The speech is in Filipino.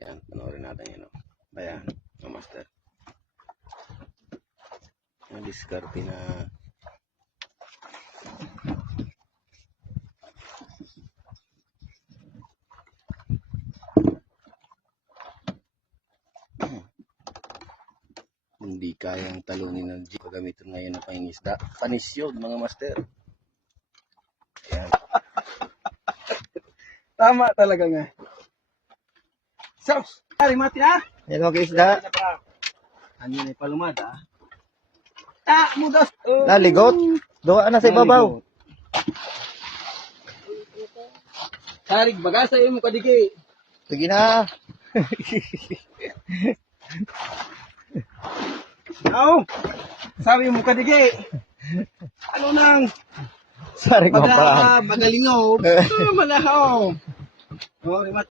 Yan, panoorin natin yun. Ayan, mga master. Ang diskarte na hindi kayang talunin ng jeep. Gamitin ngayon ng pangingisda. Panis yun, mga master. Ayan. Tama talaga nga. Sos! Ari mati ha? Yan mga isda. Ano na palumad ha? Mudas! Naligot. Doon na sa ibabaw. Sarig bagasa yung kadigi. Sige na. Now, sabi mo kadigi. Ano nang Sorry ko pa. magalingaw? Ano naman ako?